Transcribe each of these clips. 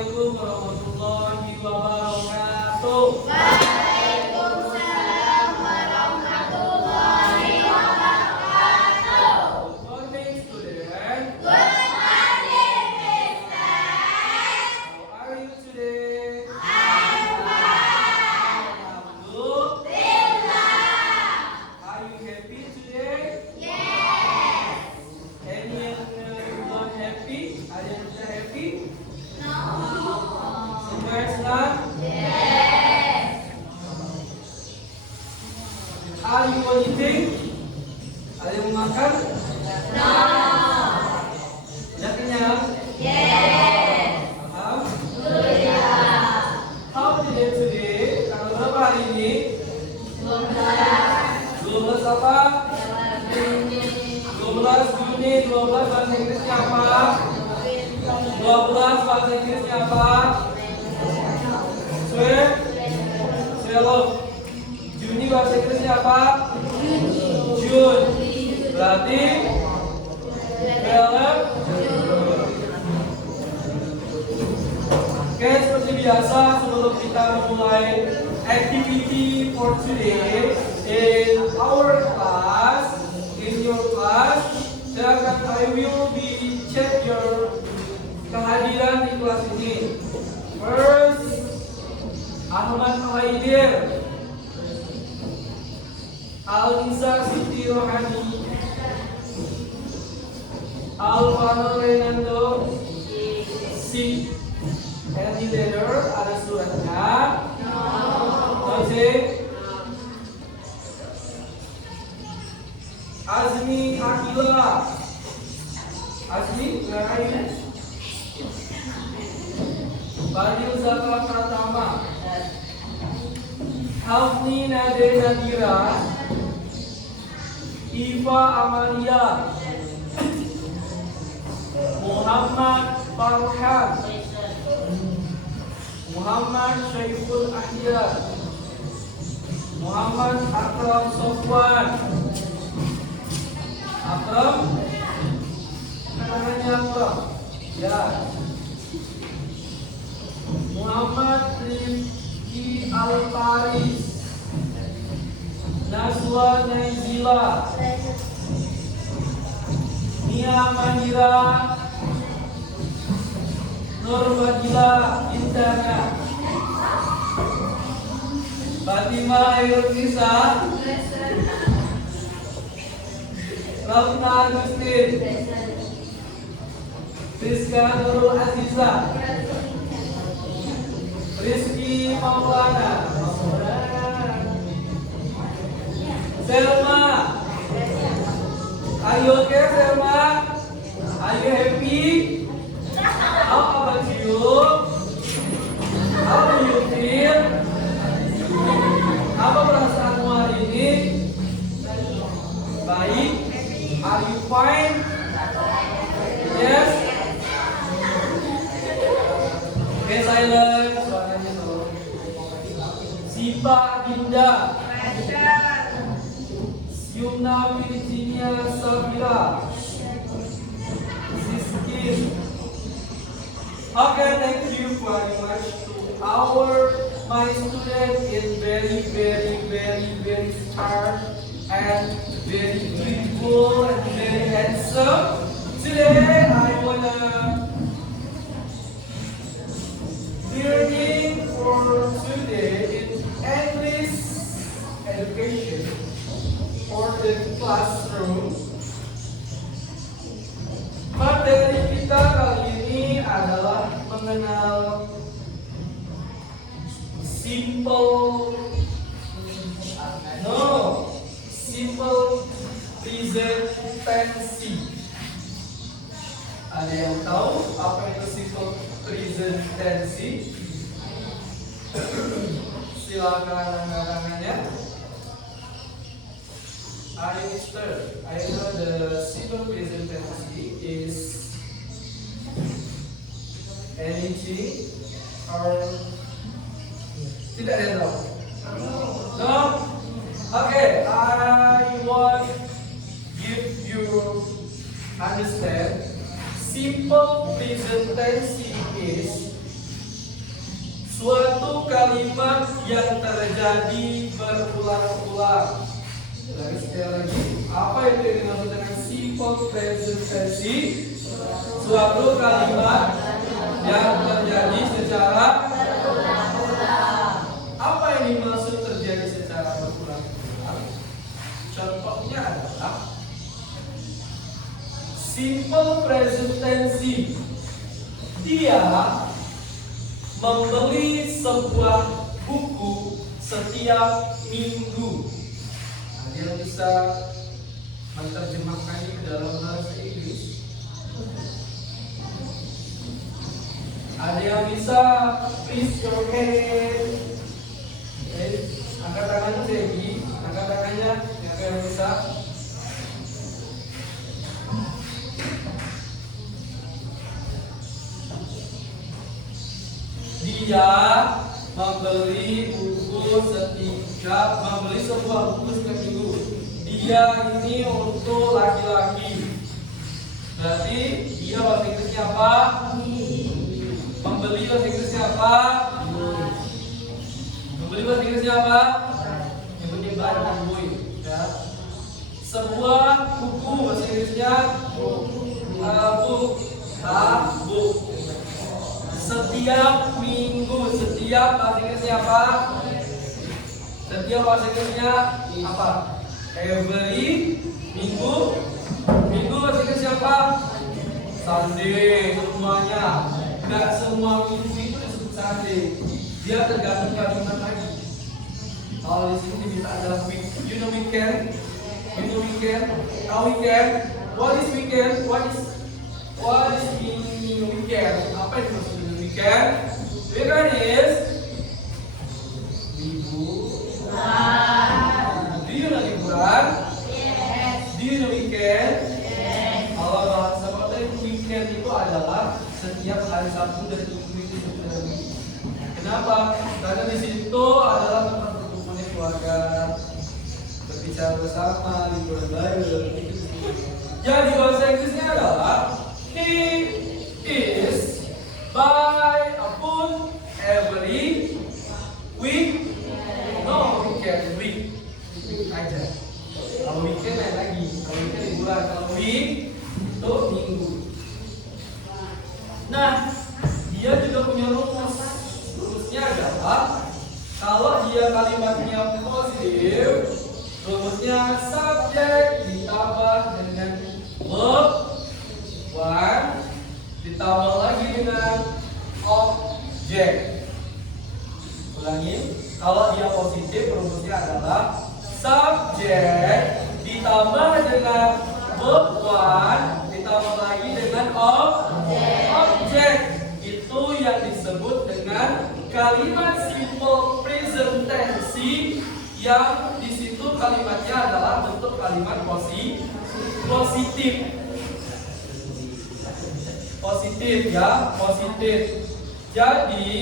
Assalamualaikum warahmatullahi wabarakatuh. Waalaikumsalam warahmatullahi wabarakatuh. Good morning, student. Good morning, Mister. How are you today? I'm fine. Alhamdulillah. Are you happy today? Yes. Any not happy? Are you not happy? No. Semua senang? Yes. Are you eating? Ada yang mau makan? No. Sudah kenyang? Yes. Alhamdulillah. How today today? Tanggal berapa hari ini? 12 apa? 12 Juni. 12 bahasa Inggrisnya apa? 12 bahasa Inggrisnya apa? Swallow. Juni bahasa Inggrisnya apa? June. Berarti film. Oke, seperti biasa sebelum kita memulai activity for today in our class, in your class, I will be check your kehadiran di kelas ini. First, Ahmad Al-Aidir, Al-Nisa Siti Rohani, Al-Fano Renando, C. Any letter, ada suratnya? No. Azmi Akila. Azmi, where are you? Badil Zaka Pratama. Hafni Nade Nadira. Iva Amalia. Muhammad Farhan. Muhammad Syaiful Ahya. Muhammad Akram Sofwan. Akram? Namanya Akram? Ya. Muhammad Rifki Al-Faris. Naswa Naizila. Nia Mahira. Nur Badila Intana. Fatima Ayrul Nisa. Rafna Agustin. Rizka Nurul Aziza. Rizky Maulana. Selma. Are you okay, Selma? Are you happy? How about you? How do you feel? Apa perasaanmu hari ini? Baik. Are you fine? Yes. Okay, silent. Suaranya tuh. Sipa Dinda. Yumna Virginia Sabira. Siskin. Okay, thank you very much to my student in very smart and very beautiful and very handsome. Today I wanna learning for today in English education for the classroom. Materi kita kali ini adalah mengenal simple present tense. Ada yang tahu apa itu simple present tense? Silakan angkat-angkatnya. I know the simple present tense is anything or tidak ada yang tahu. No? Okay, I want give you understand simple present tense is suatu kalimat yang terjadi berulang-ulang. Sekali lagi, apa itu yang dimaksud dengan simple present tense? Suatu kalimat yang terjadi secara berulang-ulang. Apa yang dimaksud terjadi secara berulang-ulang? Contohnya adalah simple present tense. Dia membeli sebuah buku setiap minggu. Nah, dia bisa menerjemahkannya ke dalam bahasa Inggris. Ada yang bisa please your hand. Angkat tangannya Debbie, angkat tangannya. Siapa yang bisa? Dia membeli sebuah buku setiap minggu. Dia ini untuk laki-laki. Berarti dia bahasa Inggrisnya apa? Membeli bahasa Inggrisnya apa? Membeli bahasa Inggrisnya apa? Nyebutnya buy, boy. Ya. Sebuah buku bahasa Inggrisnya book. Setiap minggu, setiap bahasa Inggrisnya apa? Setiap bahasa Inggrisnya apa? Every minggu. Minggu bahasa Inggrisnya apa? Sunday. Semuanya. Enggak semua minggu itu disebut Sunday. Dia tergantung kalimat lagi. Kalau di sini diminta adalah week. You know weekend? You know weekend? How weekend? What is weekend? What is meaning weekend? Apa itu maksudnya weekend? Weekend is liburan. Do you know liburan? Yes. Do you know weekend? Yes. Kalau bahasa kota weekend itu adalah setiap hari Sabtu dan Minggu itu sudah weekend. Kenapa? Karena di situ adalah tempat berkumpulnya keluarga, berbicara bersama, liburan bareng. Jadi bahasa Inggrisnya adalah he is buy a book every week. No, weekend, week aja. Kalau weekend lain lagi. Kalau weekend liburan, kalau week itu minggu. Nah, dia juga punya rumus. Rumusnya adalah kalau dia kalimatnya positif, rumusnya subjek ditambah dengan verb one ditambah lagi dengan objek. Ulangi, kalau dia positif rumusnya adalah subjek ditambah dengan verb one ditambah lagi dengan objek. Itu yang disebut dengan kalimat simple present tense yang di situ kalimatnya adalah bentuk kalimat positif. Positif ya, positif. Jadi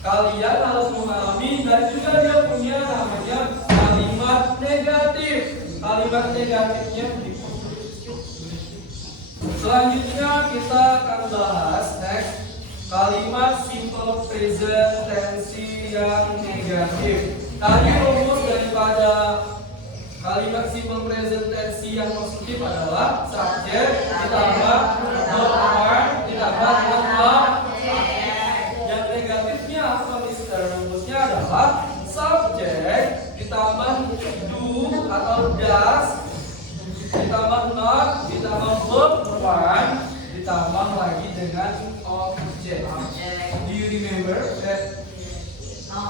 kalian harus memahami dan juga dia punya namanya kalimat negatif. Kalimat negatifnya selanjutnya kita akan bahas next kalimat simple present tense yang negatif. Tadi rumus daripada kalimat simple present tense yang positif adalah subjek ditambah verb ditambah objek. Yang negatifnya apa, Mister? Rumusnya adalah subjek ditambah do atau does ditambah not ditambah verb one ditambah lagi dengan objek. Do you remember that? No.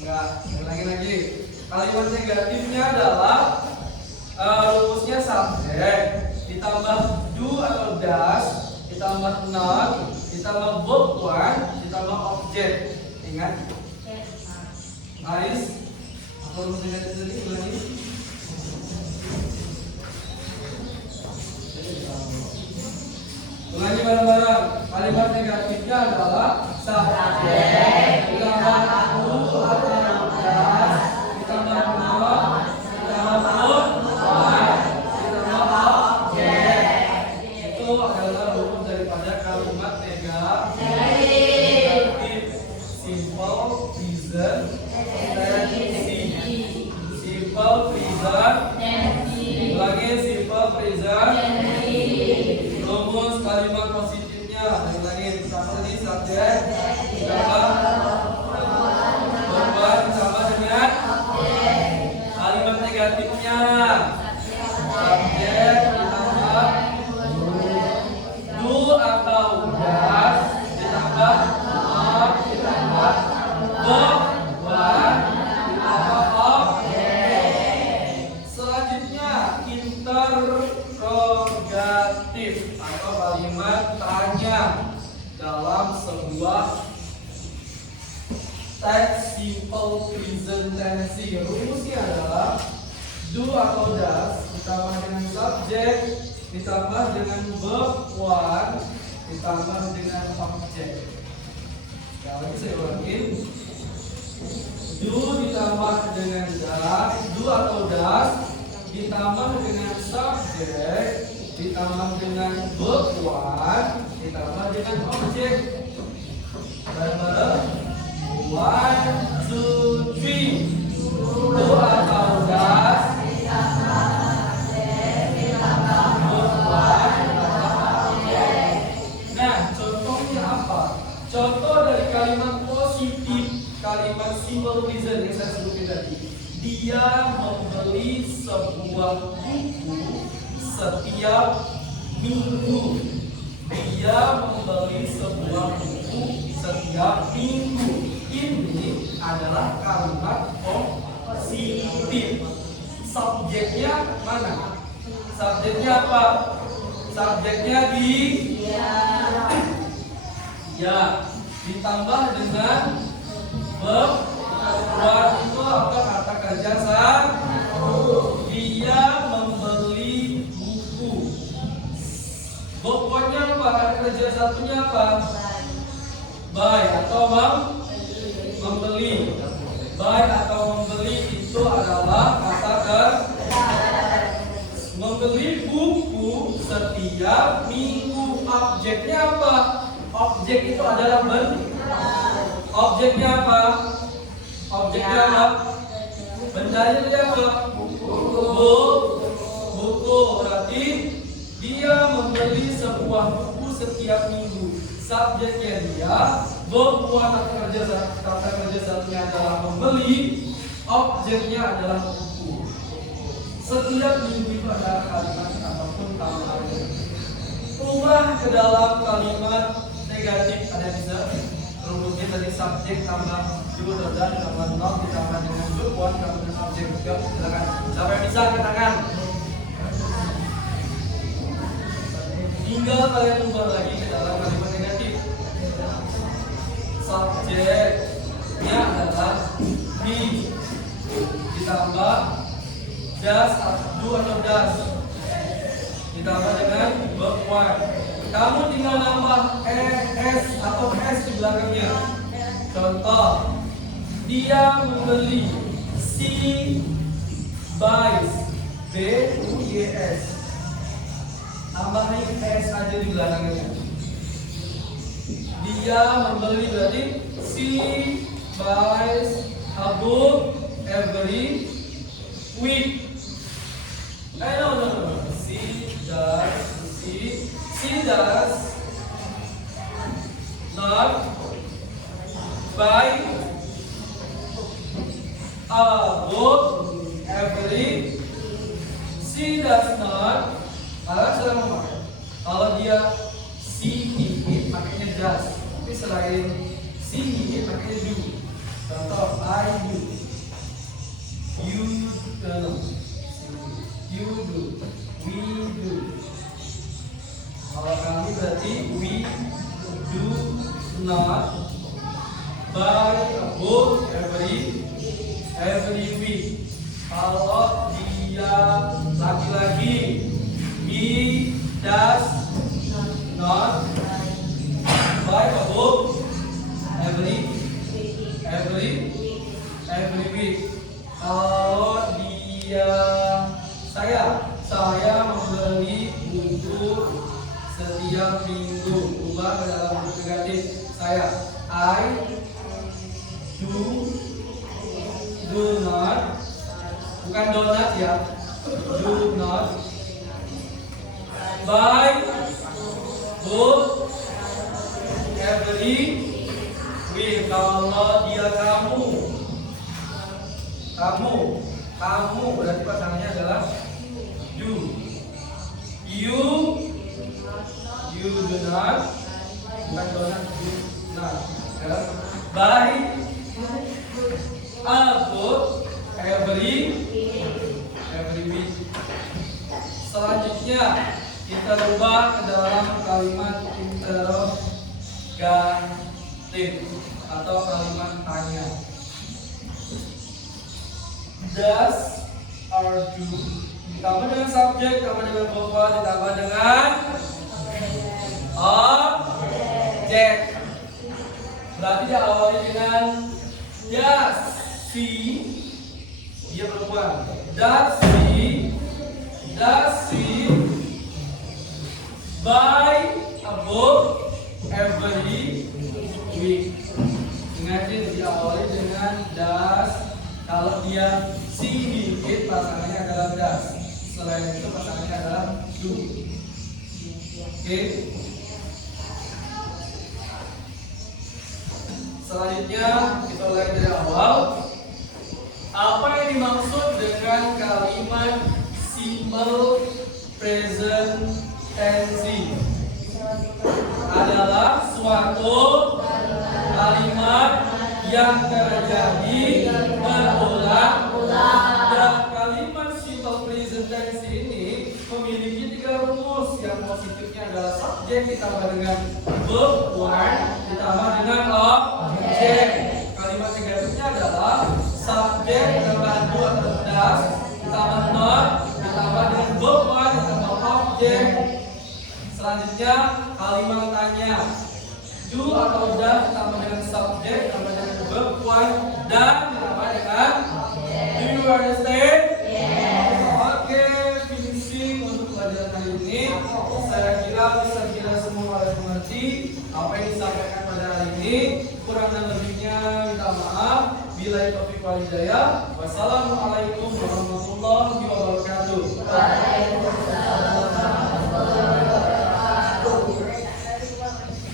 Enggak. Lagi. Kalimat negatifnya adalah rumusnya subjek ditambah do atau does ditambah not ditambah verb one ditambah objek. Ingat? Aris, apa rumus negatif tadi? Ulangi. Ulangi bareng-bareng. Kalimat negatifnya adalah subjek ditambah do atau does ditambah not ditambah verb one ditambah objek. Itu adalah rumus daripada kalimat negatif. kalimat positifnya. Lagi pertama tadi subjek ditambah verb ditambah dengan kalimat negatifnya. Subjek ditambah do atau does ditambah are ditambah verb ditambah objek. Selanjutnya interrogatif atau kalimat tanya dalam sebuah teks simple present tense. Rumusnya adalah do atau does ditambah dengan subjek ditambah dengan verb one ditambah dengan objek. Sekali lagi saya ulangi. Do ditambah dengan does, do atau does ditambah dengan subjek ditambah dengan verb one ditambah dengan objek. Bareng-bareng. 1, 2, 3. Do atau does contoh dari kalimat positif, kalimat simple present yang saya sebutkan tadi. Dia membeli sebuah buku setiap minggu. Dia membeli sebuah buku setiap minggu. Ini adalah kalimat positif. Subjeknya mana? Subjeknya apa? Subjeknya di ya, ditambah dengan verb one itu apa kata kerja dia membeli buku. Verb one-nya apa? Kata kerja satunya apa? Buy atau membeli. Buy atau membeli itu adalah kata kerja membeli buku setiap minggu. Objeknya apa? Objek itu adalah objeknya apa? Objeknya apa? Bendanya itu apa? Buku. Berarti dia membeli sebuah buku setiap minggu. Subjeknya dia, verb one kata kerja satunya adalah membeli, objeknya adalah buku. Setiap minggu itu adalah kalimat ataupun tambahan. Ubah ke dalam kalimat negatif. Ada bisa rumusnya dari subjek tambah do dan tambah not ditambah dengan verb one tambah dengan objek. Yuk, silakan. Siapa yang bisa angkat tangan? Tinggal kalian ubah lagi ke dalam kalimat negatif. Subjeknya adalah be ditambah does, do atau does ditambah dengan verb one. Kamu tinggal nambah es atau s di belakangnya. Contoh, dia membeli. She buys. B-U-Y-S. Tambahin s aja di belakangnya. Dia membeli berarti she buys a book every week. No. She does not buy a book every. She does not. Kalau dia she it makanya does. Tapi selain she it makanya do. Contoh I do. You do. We do. Kalau kami berarti we do not buy a book every week. Kalau dia laki-laki, he does not buy a book every week. Kalau dia saya membeli buku setiap minggu. Ubah ke dalam bentuk negatif. I do not, bukan donat ya, do not buy Good every week. Kalau dia kamu berarti pasangannya adalah you. You do not, bukan donat, you not. Buy a book every week. Selanjutnya kita ubah ke dalam kalimat interrogatif atau kalimat tanya. Does or do ditambah dengan subjek, ditambah dengan verb, ditambah dengan objek. Berarti diawali dengan does she, dia perempuan. Does she buy a book every week? Ingat, diawali dengan does. Kalau dia she, it, pasangannya adalah does. Selain itu pasangannya adalah do. Oke. Selanjutnya kita mulai dari awal. Apa yang dimaksud dengan kalimat simple present tense? Adalah suatu kalimat yang terjadi berulang-ulang. Dan kalimat simple present tense ini memiliki 3 rumus. Yang positifnya adalah subjek ditambah dengan verb one ditambah dengan objek. Kalimat negatifnya adalah subjek ditambah do atau does ditambah not ditambah dengan verb one ditambah objek. Selanjutnya kalimat tanya, do atau does ditambah dengan subjek ditambah dengan verb one dan ditambah dengan do you understand? Oke, finishing untuk pelajaran hari ini. Saya kira bisa kita semua mengerti apa yang disampaikan pada hari ini. Kurang dan lebihnya minta maaf. Bila taufiq wal hidayah. Wassalamualaikum warahmatullahi wabarakatuh. Waalaikumsalam warahmatullahi wabarakatuh.